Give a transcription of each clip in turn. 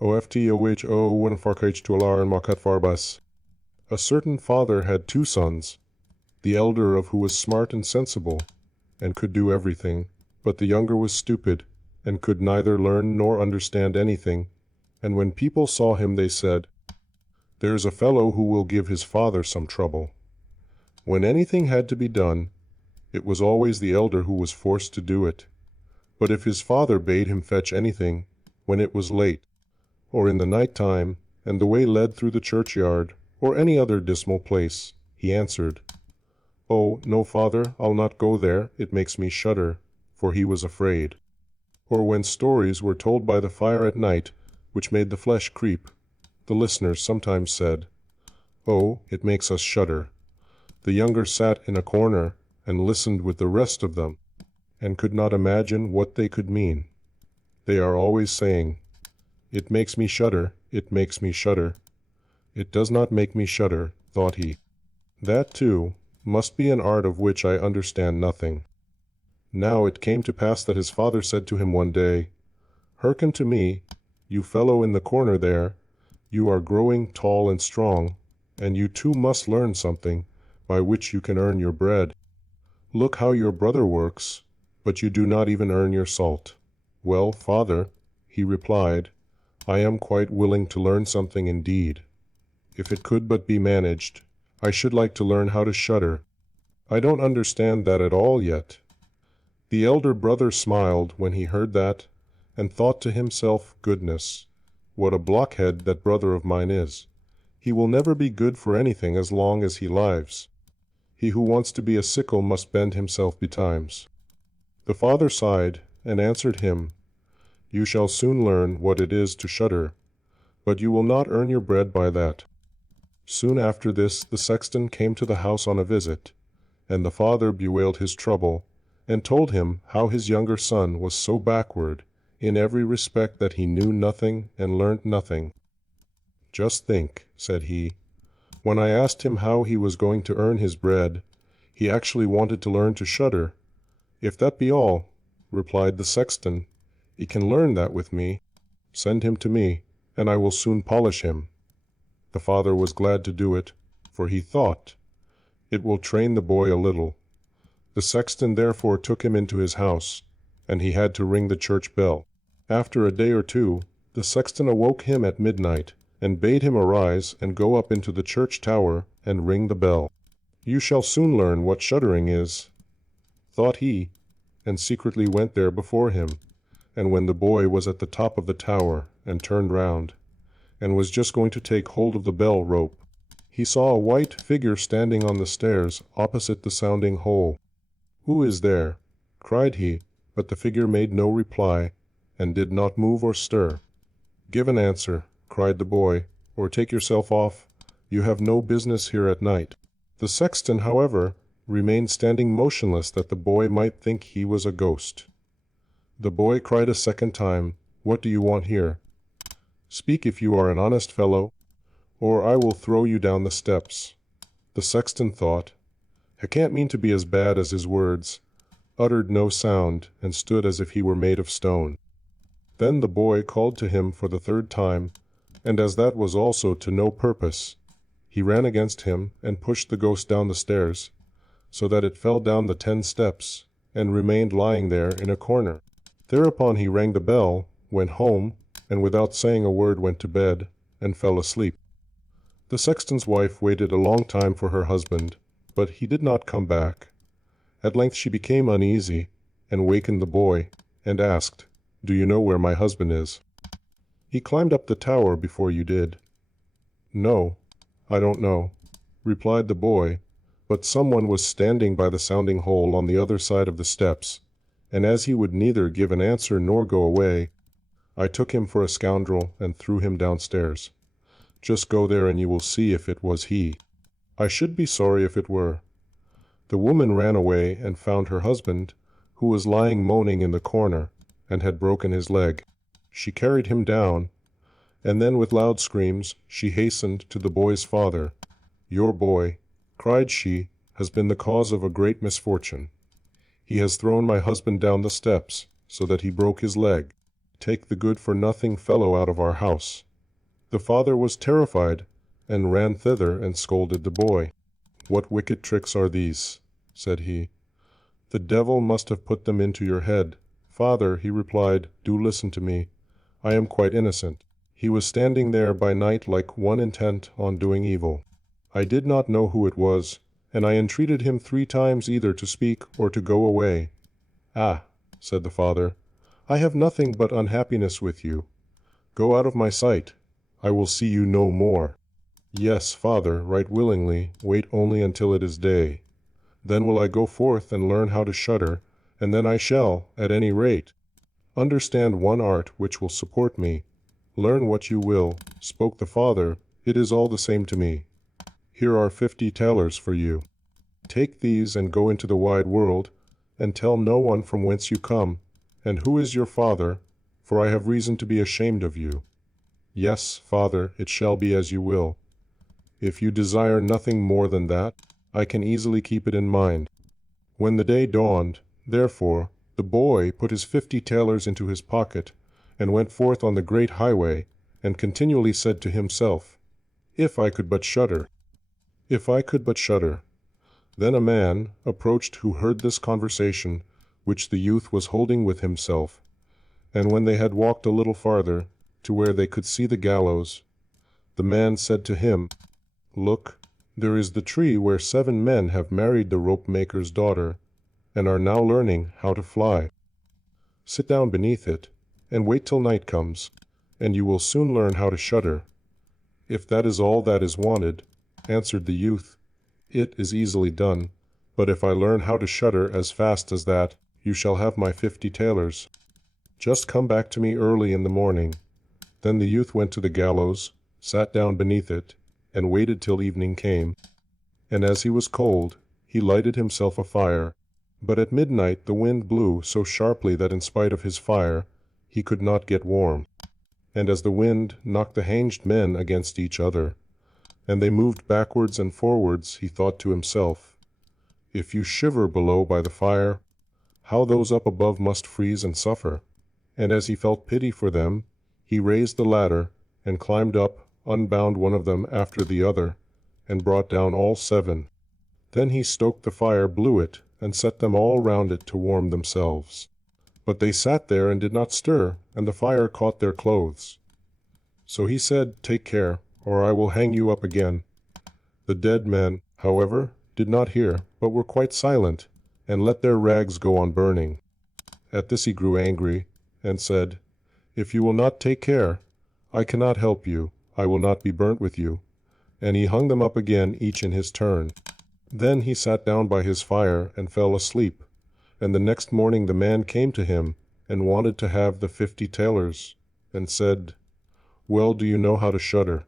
OFTOHO when farkage to alar and makat farbus. A certain father had 2 sons, the elder of who was smart and sensible, and could do everything, but the younger was stupid, and could neither learn nor understand anything, and when people saw him they said, "There's a fellow who will give his father some trouble." When anything had to be done, it was always the elder who was forced to do it. But if his father bade him fetch anything, when it was late, or in the night time, and the way led through the churchyard, or any other dismal place, he answered, "Oh, no, father, I'll not go there, it makes me shudder," for he was afraid. Or when stories were told by the fire at night, which made the flesh creep, the listeners sometimes said, "Oh, it makes us shudder." The younger sat in a corner and listened with the rest of them, and could not imagine what they could mean. They are always saying, "It makes me shudder, it makes me shudder." It does not make me shudder, thought he. That, too, must be an art of which I understand nothing. Now it came to pass that his father said to him one day, "Hearken to me, you fellow in the corner there, you are growing tall and strong, and you too must learn something by which you can earn your bread. Look how your brother works, but you do not even earn your salt." "Well, father," he replied, "I am quite willing to learn something indeed. If it could but be managed, I should like to learn how to shudder. I don't understand that at all yet." The elder brother smiled when he heard that, and thought to himself, "Goodness, what a blockhead that brother of mine is. He will never be good for anything as long as he lives. He who wants to be a sickle must bend himself betimes." The father sighed, and answered him, "You shall soon learn what it is to shudder, but you will not earn your bread by that." Soon after this the sexton came to the house on a visit, and the father bewailed his trouble, and told him how his younger son was so backward in every respect that he knew nothing and learnt nothing. "Just think," said he, "when I asked him how he was going to earn his bread, he actually wanted to learn to shudder." "If that be all," replied the sexton, "he can learn that with me. Send him to me, and I will soon polish him." The father was glad to do it, for he thought, "It will train the boy a little." The sexton therefore took him into his house, and he had to ring the church bell. After a day or two, the sexton awoke him at midnight, and bade him arise and go up into the church tower and ring the bell. "You shall soon learn what shuddering is," thought he, and secretly went there before him, and when the boy was at the top of the tower, and turned round, and was just going to take hold of the bell rope, he saw a white figure standing on the stairs opposite the sounding hole. "Who is there?" cried he, but the figure made no reply, and did not move or stir. "Give an answer," cried the boy, "or take yourself off. You have no business here at night." The sexton, however, remained standing motionless that the boy might think he was a ghost. The boy cried a second time, "What do you want here? Speak if you are an honest fellow, or I will throw you down the steps." The sexton thought, "I can't mean to be as bad as his words," uttered no sound, and stood as if he were made of stone. Then the boy called to him for the 3rd time, and as that was also to no purpose, he ran against him and pushed the ghost down the stairs, so that it fell down the 10 steps, and remained lying there in a corner. Thereupon he rang the bell, went home, and without saying a word went to bed, and fell asleep. The sexton's wife waited a long time for her husband, but he did not come back. At length she became uneasy, and wakened the boy, and asked, "Do you know where my husband is?" "He climbed up the tower before you did." "No, I don't know," replied the boy, "but someone was standing by the sounding hole on the other side of the steps, and as he would neither give an answer nor go away, I took him for a scoundrel and threw him downstairs. Just go there and you will see if it was he. I should be sorry if it were." The woman ran away and found her husband, who was lying moaning in the corner, and had broken his leg. She carried him down, and then with loud screams she hastened to the boy's father. "Your boy," cried she, "has been the cause of a great misfortune. He has thrown my husband down the steps, so that he broke his leg. Take the good-for-nothing fellow out of our house." The father was terrified, and ran thither and scolded the boy. "What wicked tricks are these?" said he. "The devil must have put them into your head." "Father," he replied, "do listen to me. I am quite innocent. He was standing there by night like one intent on doing evil. I did not know who it was, and I entreated him 3 times either to speak or to go away." "Ah," said the father, "I have nothing but unhappiness with you. Go out of my sight. I will see you no more." "Yes, father, right willingly, wait only until it is day. Then will I go forth and learn how to shudder, and then I shall, at any rate, understand one art which will support me. "Learn what you will," spoke the father, "it is all the same to me. Here are 50 thalers for you. Take these and go into the wide world, and tell no one from whence you come, and who is your father, for I have reason to be ashamed of you." "Yes, father, it shall be as you will. If you desire nothing more than that, I can easily keep it in mind." When the day dawned, therefore, the boy put his 50 thalers into his pocket, and went forth on the great highway, and continually said to himself, "If I could but shudder! If I could but shudder!" Then a man approached who heard this conversation which the youth was holding with himself, and when they had walked a little farther, to where they could see the gallows, the man said to him, "Look, there is the tree where 7 men have married the rope-maker's daughter, and are now learning how to fly. Sit down beneath it, and wait till night comes, and you will soon learn how to shudder." "If that is all that is wanted," answered the youth, "it is easily done, but if I learn how to shudder as fast as that, you shall have my 50 thalers. Just come back to me early in the morning." Then the youth went to the gallows, sat down beneath it, and waited till evening came. And as he was cold, he lighted himself a fire. But at midnight the wind blew so sharply that in spite of his fire, he could not get warm. And as the wind knocked the hanged men against each other, and they moved backwards and forwards, he thought to himself, "If you shiver below by the fire, how those up above must freeze and suffer." And as he felt pity for them, he raised the ladder, and climbed up, unbound one of them after the other, and brought down all 7. Then he stoked the fire, blew it, and set them all round it to warm themselves. But they sat there and did not stir, and the fire caught their clothes. So he said, "Take care, or I will hang you up again." The dead men, however, did not hear, but were quite silent, and let their rags go on burning. At this he grew angry, and said, "If you will not take care, I cannot help you, I will not be burnt with you." And he hung them up again, each in his turn. Then he sat down by his fire and fell asleep, and the next morning the man came to him, and wanted to have the 50 thalers, and said, "Well, do you know how to shudder?"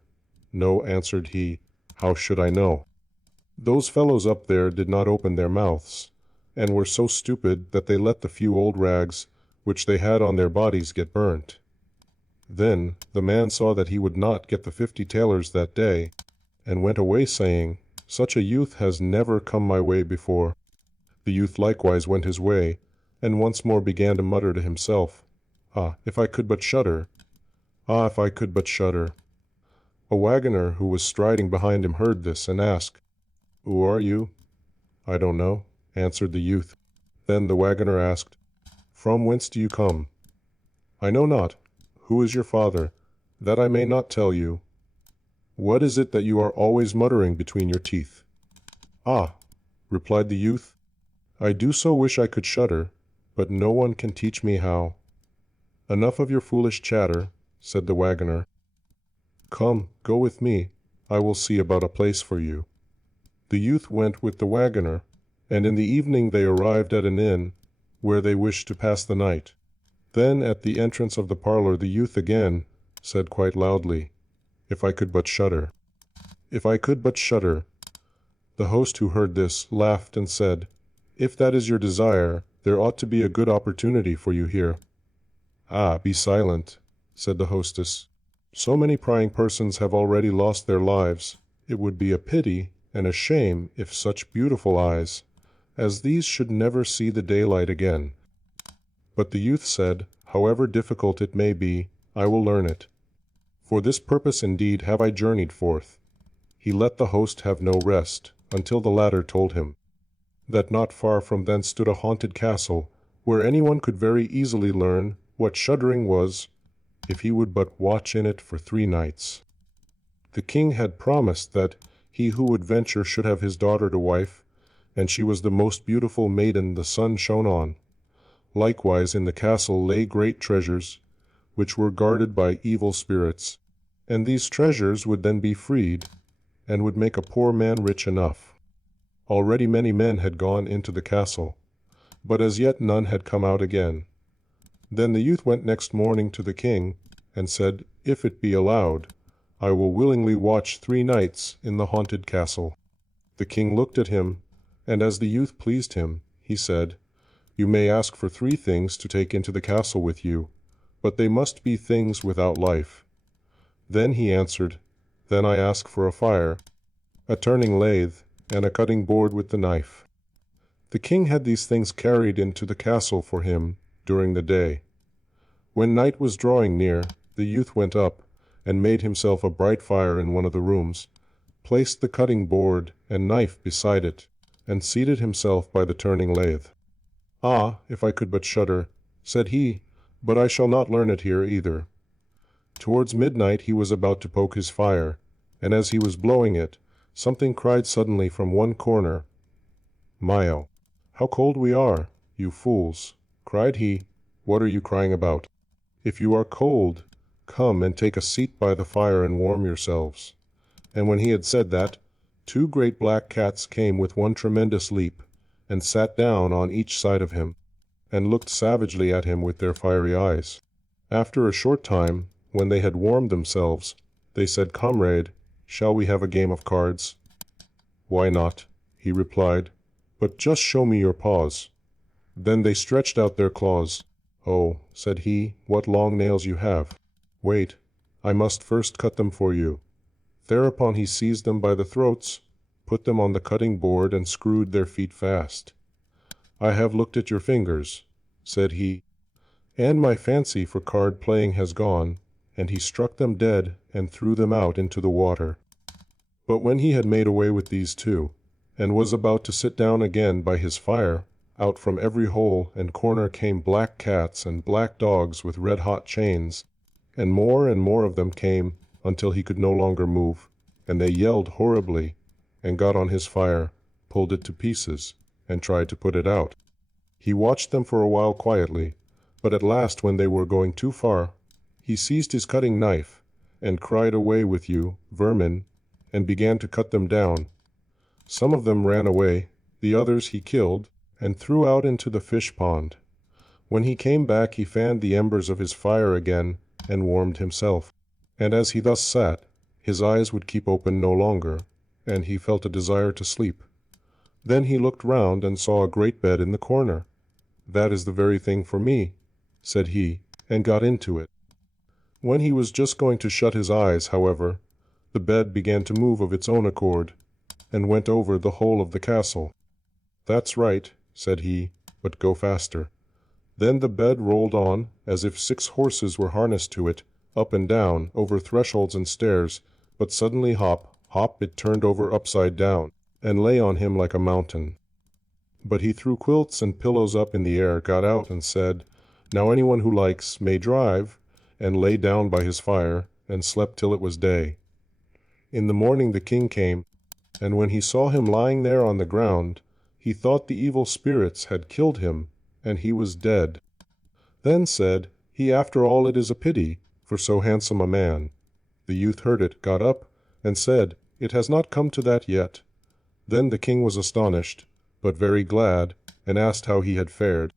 "No," answered he, "how should I know? Those fellows up there did not open their mouths, and were so stupid that they let the few old rags which they had on their bodies get burnt." Then the man saw that he would not get the 50 thalers that day, and went away saying, "Such a youth has never come my way before." The youth likewise went his way, and once more began to mutter to himself, "Ah, if I could but shudder! Ah, if I could but shudder!" A wagoner who was striding behind him heard this, and asked, "Who are you?" "I don't know," answered the youth. Then the wagoner asked, "From whence do you come?" "I know not." "Who is your father?" "That I may not tell you." "What is it that you are always muttering between your teeth?" "Ah," replied the youth, "I do so wish I could shudder, but no one can teach me how." "Enough of your foolish chatter," said the wagoner. "Come, go with me, I will see about a place for you." The youth went with the wagoner, and in the evening they arrived at an inn, where they wished to pass the night. Then at the entrance of the parlor the youth again said quite loudly, "If I could but shudder! If I could but shudder!" The host, who heard this, laughed and said, "If that is your desire, there ought to be a good opportunity for you here." "Ah, be silent," said the hostess. "So many prying persons have already lost their lives. It would be a pity and a shame if such beautiful eyes as these should never see the daylight again." But the youth said, However difficult it may be, I will learn it. For this purpose indeed have I journeyed forth." He let the host have no rest, until the latter told him that not far from thence stood a haunted castle, where anyone could very easily learn what shuddering was, if he would but watch in it for 3 nights. The king had promised that he who would venture should have his daughter to wife, and she was the most beautiful maiden the sun shone on. Likewise in the castle lay great treasures, which were guarded by evil spirits, and these treasures would then be freed, and would make a poor man rich enough. Already many men had gone into the castle, but as yet none had come out again. Then the youth went next morning to the king, and said, "If it be allowed, I will willingly watch 3 nights in the haunted castle." The king looked at him, and as the youth pleased him, he said, "You may ask for 3 things to take into the castle with you, but they must be things without life." Then he answered, "Then I ask for a fire, a turning lathe, and a cutting board with the knife." The king had these things carried into the castle for him during the day. When night was drawing near, the youth went up, and made himself a bright fire in one of the rooms, placed the cutting board and knife beside it, and seated himself by the turning lathe. "Ah, if I could but shudder," said he, "but I shall not learn it here either." Towards midnight he was about to poke his fire, and as he was blowing it, something cried suddenly from one corner, "Mio, how cold we are, you fools!" cried he. "What are you crying about? If you are cold, come and take a seat by the fire and warm yourselves." And when he had said that, 2 great black cats came with one tremendous leap, and sat down on each side of him, and looked savagely at him with their fiery eyes. After a short time, when they had warmed themselves, they said, "Comrade, shall we have a game of cards?" "Why not?" he replied, "but just show me your paws." Then they stretched out their claws. "Oh," said he, "what long nails you have! Wait, I must first cut them for you." Thereupon he seized them by the throats, put them on the cutting board, and screwed their feet fast. "I have looked at your fingers," said he, "and my fancy for card playing has gone," and he struck them dead and threw them out into the water. But when he had made away with these 2, and was about to sit down again by his fire, out from every hole and corner came black cats and black dogs with red-hot chains, and more of them came until he could no longer move, and they yelled horribly, and got on his fire, pulled it to pieces, and tried to put it out. He watched them for a while quietly, but at last when they were going too far, he seized his cutting knife, and cried, "Away with you, vermin," and began to cut them down. Some of them ran away, the others he killed, and threw out into the fish pond. When he came back he fanned the embers of his fire again, and warmed himself. And as he thus sat, his eyes would keep open no longer, and he felt a desire to sleep. Then he looked round and saw a great bed in the corner. "That is the very thing for me," said he, and got into it. When he was just going to shut his eyes, however, the bed began to move of its own accord, and went over the whole of the castle. "That's right," said he, "but go faster." Then the bed rolled on, as if 6 horses were harnessed to it, up and down, over thresholds and stairs, but suddenly hop, hop, it turned over upside down, and lay on him like a mountain. But he threw quilts and pillows up in the air, got out, and said, "Now anyone who likes may drive," and lay down by his fire, and slept till it was day. In the morning the king came, and when he saw him lying there on the ground, he thought the evil spirits had killed him, and he was dead. Then said he, "After all it is a pity for so handsome a man." The youth heard it, got up, and said, "It has not come to that yet." Then the king was astonished, but very glad, and asked how he had fared.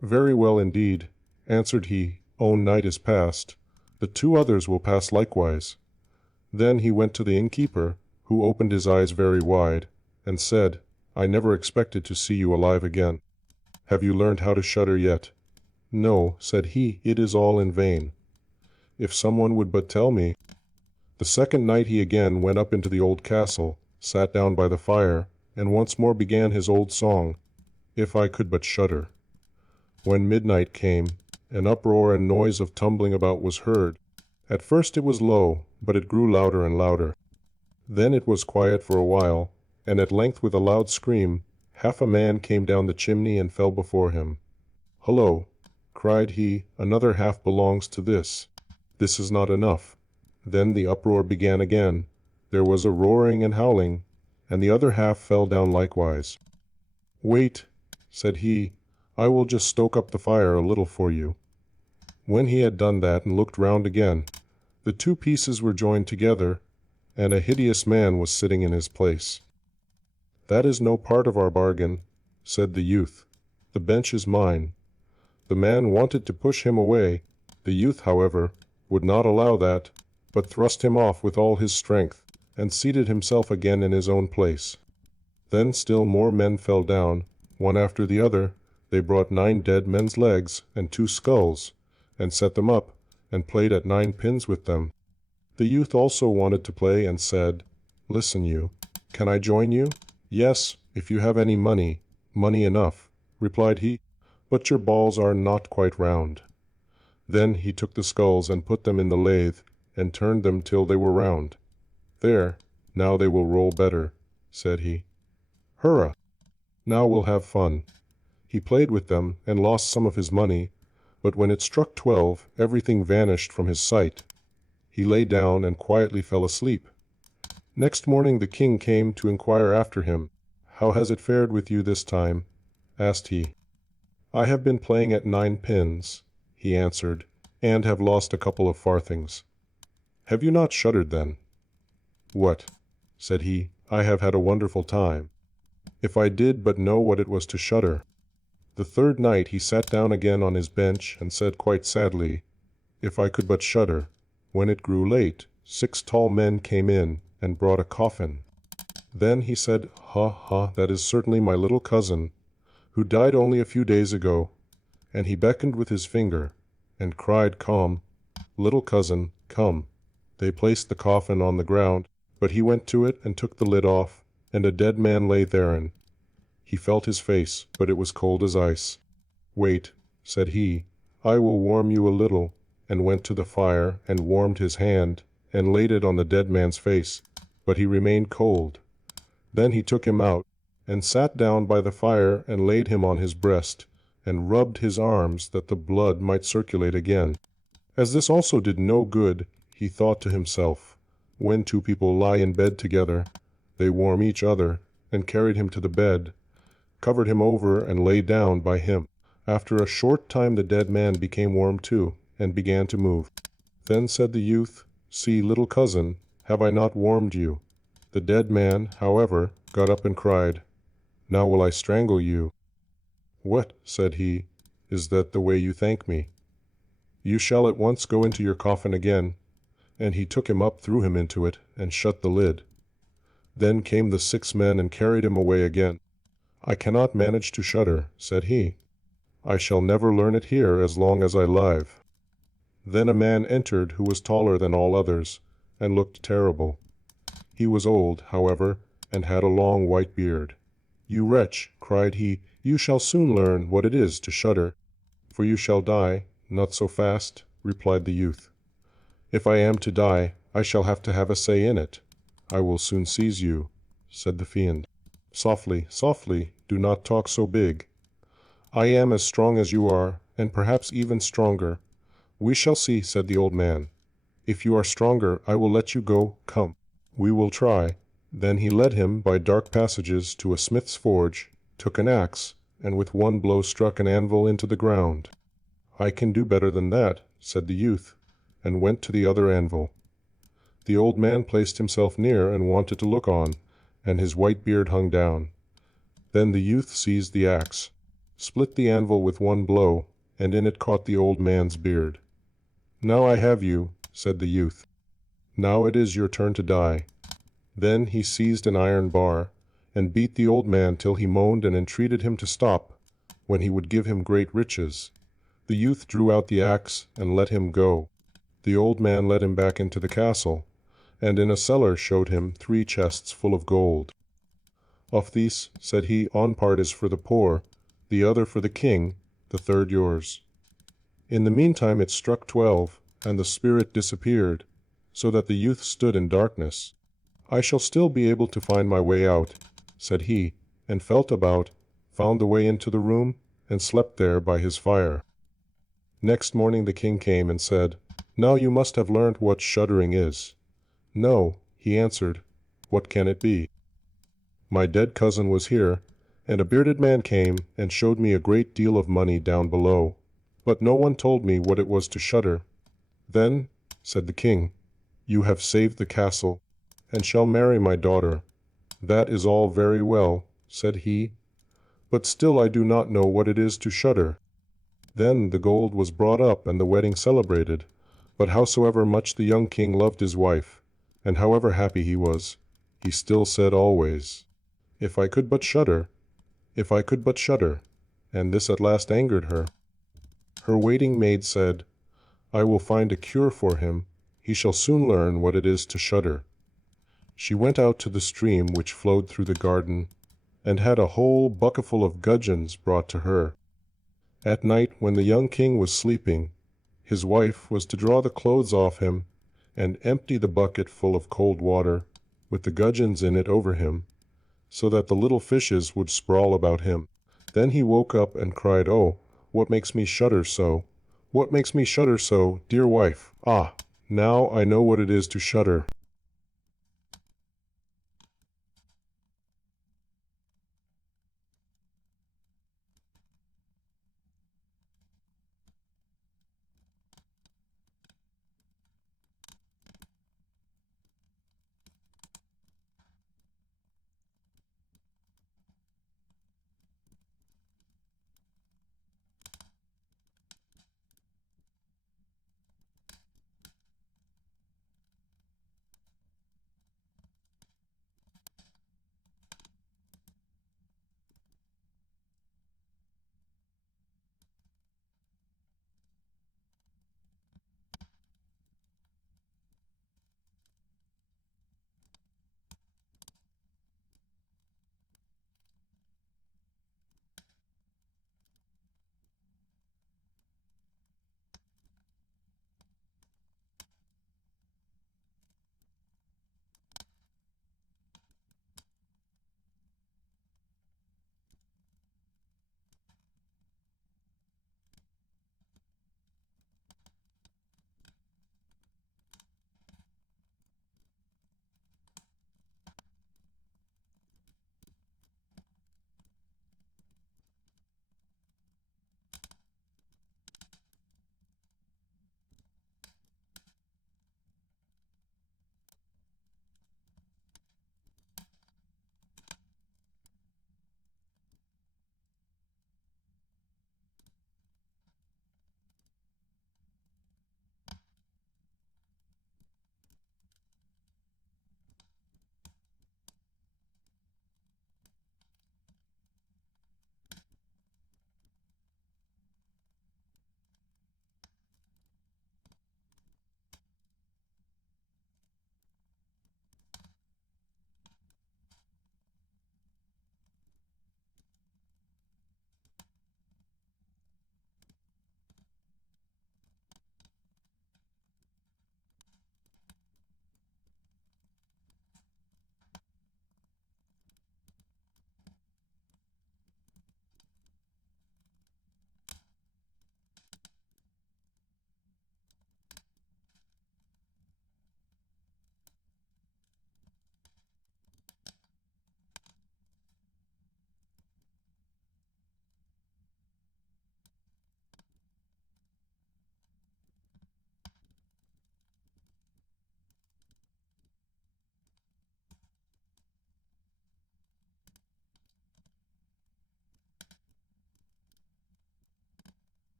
"Very well indeed," answered he, "own night is past. The 2 others will pass likewise." Then he went to the innkeeper, who opened his eyes very wide, and said, "I never expected to see you alive again. Have you learned how to shudder yet?" "No," said he, "it is all in vain." "If someone would but tell me." The second night he again went up into the old castle, sat down by the fire, and once more began his old song, "If I could but shudder." When midnight came, An uproar and noise of tumbling about was heard. At first it was low, but it grew louder and louder. Then it was quiet for a while, and at length with a loud scream, half a man came down the chimney and fell before him. "Hullo!" cried he, "another half belongs to this. This is not enough." Then the uproar began again. There was a roaring and howling, and the other half fell down likewise. "Wait," said he, "I will just stoke up the fire a little for you." When he had done that and looked round again, the two pieces were joined together, and a hideous man was sitting in his place. "That is no part of our bargain," said the youth. "The bench is mine." The man wanted to push him away. The youth, however, would not allow that, but thrust him off with all his strength, and seated himself again in his own place. Then still more men fell down. One after the other, they brought 9 dead men's legs and 2 skulls, and set them up, and played at 9 pins with them. The youth also wanted to play, and said, "Listen you, can I join you?" "Yes, if you have any money, money enough," replied he, "but your balls are not quite round." Then he took the skulls and put them in the lathe, and turned them till they were round. "There, now they will roll better," said he. "Hurrah! Now we'll have fun." He played with them, and lost some of his money, but when it struck 12, everything vanished from his sight. He lay down and quietly fell asleep. Next morning the king came to inquire after him. "How has it fared with you this time?" asked he. "I have been playing at 9 pins," he answered, "and have lost a couple of farthings." "Have you not shuddered then?" "What," said he, "I have had a wonderful time. If I did but know what it was to shudder." The third night he sat down again on his bench, and said quite sadly, "If I could but shudder." When it grew late, 6 tall men came in, and brought a coffin. Then he said, "Ha, ha, that is certainly my little cousin, who died only a few days ago." And he beckoned with his finger, and cried calm, "Little cousin, come." They placed the coffin on the ground, but he went to it and took the lid off, and a dead man lay therein. He felt his face, but it was cold as ice. "Wait," said he, "I will warm you a little," and went to the fire, and warmed his hand, and laid it on the dead man's face, but he remained cold. Then he took him out, and sat down by the fire, and laid him on his breast, and rubbed his arms that the blood might circulate again. As this also did no good, he thought to himself, "When 2 people lie in bed together, they warm each other," and carried him to the bed, covered him over, and lay down by him. After a short time the dead man became warm too, and began to move. Then said the youth, "See, little cousin, have I not warmed you?" The dead man, however, got up and cried, "Now will I strangle you." "What," said he, "is that the way you thank me? You shall at once go into your coffin again." And he took him up, threw him into it, and shut the lid. Then came the 6 men and carried him away again. "I cannot manage to shudder," said he. "I shall never learn it here as long as I live." Then a man entered who was taller than all others, and looked terrible. He was old, however, and had a long white beard. "You wretch," cried he, "you shall soon learn what it is to shudder." "For you shall die." "Not so fast," replied the youth. "If I am to die, I shall have to have a say in it." "I will soon seize you," said the fiend. "Softly, softly, do not talk so big. I am as strong as you are, and perhaps even stronger." "We shall see," said the old man. "If you are stronger, I will let you go. Come, we will try." Then he led him by dark passages to a smith's forge, took an axe, and with one blow struck an anvil into the ground. "I can do better than that," said the youth, and went to the other anvil. The old man placed himself near and wanted to look on, and his white beard hung down. Then the youth seized the axe, split the anvil with one blow, and in it caught the old man's beard. "Now I have you," said the youth. "Now it is your turn to die." Then he seized an iron bar, and beat the old man till he moaned and entreated him to stop, when he would give him great riches. The youth drew out the axe, and let him go. The old man led him back into the castle, and in a cellar showed him 3 chests full of gold. "Of these," said he, "one part is for the poor, the other for the king, the third yours." In the meantime it struck 12, and the spirit disappeared, so that the youth stood in darkness. "I shall still be able to find my way out," said he, and felt about, found the way into the room, and slept there by his fire. Next morning the king came and said, "Now you must have learnt what shuddering is." "No," he answered. "What can it be?" My dead cousin was here, and a bearded man came and showed me a great deal of money down below, but no one told me what it was to shudder. "Then," said the king, "you have saved the castle, and shall marry my daughter." "That is all very well," said he, "but still I do not know what it is to shudder." Then the gold was brought up and the wedding celebrated, but howsoever much the young king loved his wife, and however happy he was, he still said always, "If I could but shudder, if I could but shudder," and this at last angered her. Her waiting maid said, "I will find a cure for him. He shall soon learn what it is to shudder." She went out to the stream which flowed through the garden, and had a whole bucketful of gudgeons brought to her. At night, when the young king was sleeping, his wife was to draw the clothes off him, and empty the bucket full of cold water, with the gudgeons in it over him, so that the little fishes would sprawl about him. Then he woke up and cried, "Oh, what makes me shudder so? What makes me shudder so, dear wife? Ah, now I know what it is to shudder."